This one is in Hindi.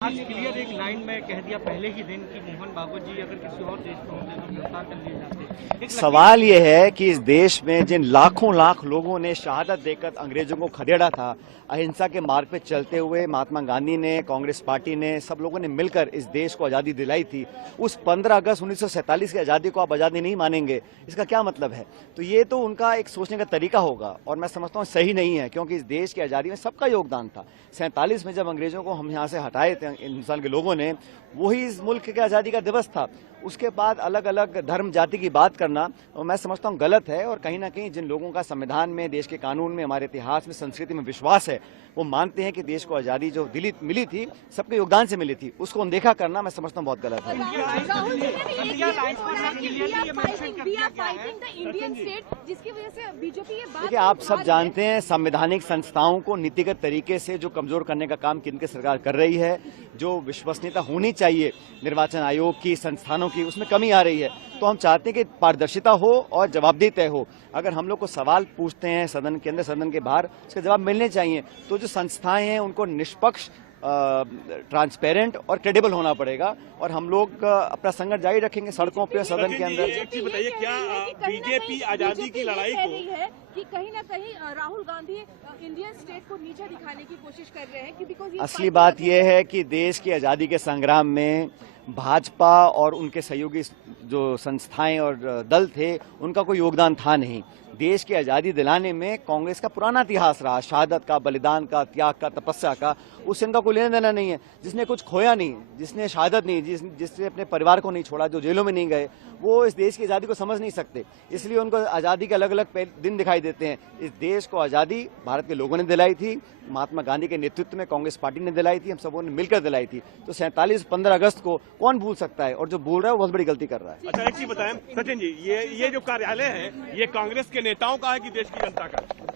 आज क्लियर एक लाइन में कह दिया पहले ही दिन कि मोहन भागवत जी अगर किसी और देश में होते तो गिरफ्तार कर लिए जाते। सवाल ये है कि इस देश में जिन लाखों लाख लोगों ने शहादत देकर अंग्रेजों को खदेड़ा था, अहिंसा के मार्ग पे चलते हुए महात्मा गांधी ने, कांग्रेस पार्टी ने, सब लोगों ने मिलकर इस देश को आज़ादी दिलाई थी। उस 15 अगस्त 1947 की आज़ादी को आप आज़ादी नहीं मानेंगे, इसका क्या मतलब है? तो ये तो उनका एक सोचने का तरीका होगा और मैं समझता हूँ सही नहीं है, क्योंकि इस देश की आज़ादी में सबका योगदान था। 47 में जब अंग्रेजों को हम यहाँ से हटाए थे हिंदुस्तान के लोगों ने, वही इस मुल्क के आज़ादी का दिवस था। उसके बाद अलग अलग धर्म जाति की बात करना मैं समझता हूँ गलत है। और कहीं ना कहीं जिन लोगों का संविधान में, देश के कानून में, हमारे इतिहास में, संस्कृति में विश्वास है, वो मानते हैं कि देश को आज़ादी जो मिली थी सबके योगदान से मिली थी, उसको अनदेखा करना मैं समझता हूँ बहुत गलत है। देखिए, आप सब जानते हैं संवैधानिक संस्थाओं को नीतिगत तरीके से जो कमजोर करने का काम केंद्र सरकार कर रही है, जो विश्वसनीयता होनी चाहिए निर्वाचन आयोग की, संस्थानों की, उसमें कमी आ रही है। तो हम चाहते हैं कि पारदर्शिता हो और जवाबदेही तय हो। अगर हम लोग को सवाल पूछते हैं सदन के अंदर, सदन के बाहर, उसके जवाब मिलने चाहिए। तो जो संस्थाएं हैं उनको निष्पक्ष, ट्रांसपेरेंट और क्रेडिबल होना पड़ेगा और हम लोग अपना संघर्ष जारी रखेंगे सड़कों पे, सदन के अंदर। एक चीज बताइए, क्या बीजेपी आजादी की लड़ाई को कि कहीं ना कहीं राहुल गांधी इंडियन स्टेट को नीचा दिखाने की कोशिश कर रहे हैं कि बिकॉज़ असली बात यह है कि देश की आज़ादी के संग्राम में भाजपा और उनके सहयोगी जो संस्थाएं और दल थे, उनका कोई योगदान था नहीं। देश की आज़ादी दिलाने में कांग्रेस का पुराना इतिहास रहा, शहादत का, बलिदान का, त्याग का, तपस्या का, उससे इनका कोई लेना देना नहीं है। जिसने कुछ खोया नहीं, जिसने शहादत नहीं, जिसने अपने परिवार को नहीं छोड़ा, जो जेलों में नहीं गए, वो इस देश की आज़ादी को समझ नहीं सकते। इसलिए उनको आज़ादी के अलग अलग दिन दिखाई देते हैं। इस देश को आज़ादी भारत के लोगों ने दिलाई थी, महात्मा गांधी के नेतृत्व में कांग्रेस पार्टी ने दिलाई थी, हम सबों ने मिलकर दिलाई थी। तो 15 अगस्त को कौन भूल सकता है? और जो भूल रहा है वो बहुत बड़ी गलती कर रहा है। अच्छा, एक चीज बताएं सचिन जी, ये जो कार्यालय है, ये कांग्रेस के नेताओं का है कि देश की जनता का?